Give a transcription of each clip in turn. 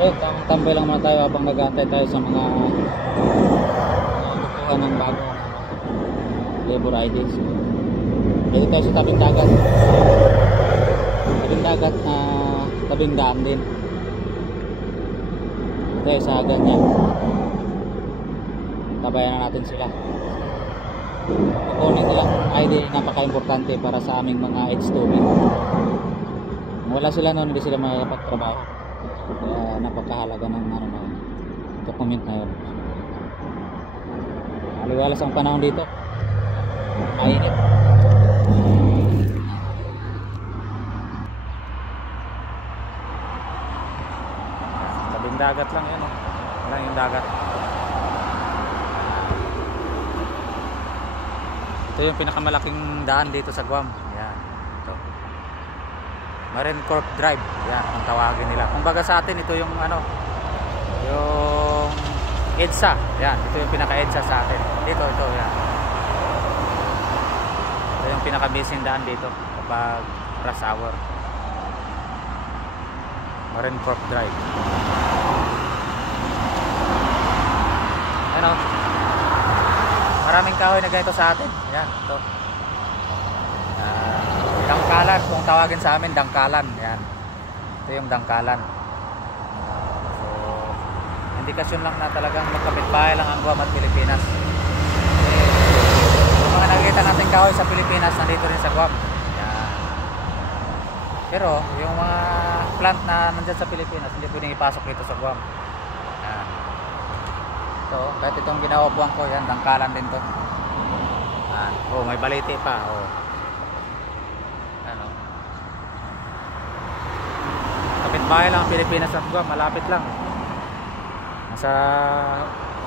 So, tambay lang muna tayo habang nag-aantay tayo sa mga kukuha ng bagong labor ID. So, dito tayo sa tabing dagat. Tabing dagat na tabing daan din. Dito tayo sa ganyan. Tabayan na natin sila. Kukunin nilang ID, napaka-importante para sa aming mga H2B. Kung wala sila noon, hindi sila makapagtrabaho. Kaya napakahalaga ng document na yun. Aliwalas ang panahon dito. Mainit. Tabing dagat lang yun. Wala yung dagat. Ito yung pinakamalaking daan dito sa Guam. Yan. Ito. Marine Corp Drive. Yan ang tawagin nila. Kumbaga sa atin ito yung yung EDSA. Yan, ito yung pinaka-EDSA sa atin. Dito, yan. Ito yung pinaka-missing daan dito kapag rush hour. Marine Corp Drive. Ano? Maraming kahoy na ganito sa atin. Yan, ito. Dangkalan, kung tawagin sa amin, dangkalan. Yan. Ito yung dangkalan. So, indikasyon lang na talagang magkapitbahay lang ang Guam at Pilipinas. Yung mga nakikita natin kahoy sa Pilipinas, nandito rin sa Guam. Yan. Pero, yung mga plant na nandyan sa Pilipinas, hindi pwedeng ipasok dito sa Guam. Yan. Ito, kahit itong ginawabuhan ko, yan, dangkalan din to. Yan. Oh, may baliti pa. Oh. Ano? Kapitbahay lang ang Pilipinas at Guam, malapit lang. Nasa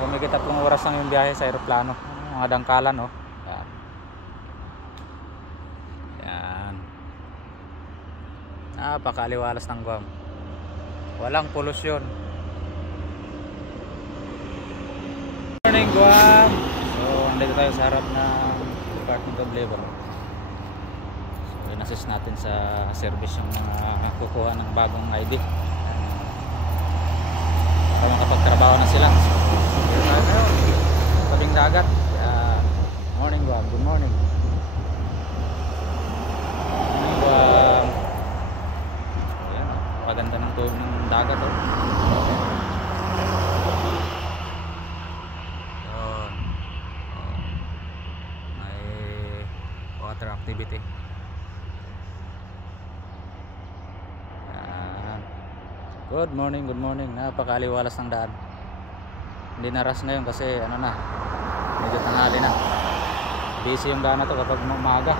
humigit 3 oras lang yung biyahe sa eroplano. Mga dangkalan, oh. Yan. Yan. Napakaliwalas ng Guam. Walang polusyon. Morning Guam. So, andito tayo sa harap ng Department of Labor. So, in-assist natin sa service yung mga kukuha ng bagong ID para makapagtrabaho na sila. So, dito tayo tabing dagat. Morning Guam. Good morning. Morning Guam. Ayan, paganda ng tubig ng dagat, oh. Water activity. Yan. Good morning, good morning. Napakaliwalas ng daan. Hindi na rush ngayon kasi medyo tanghali na. Busy yung daan na to kapag umaga.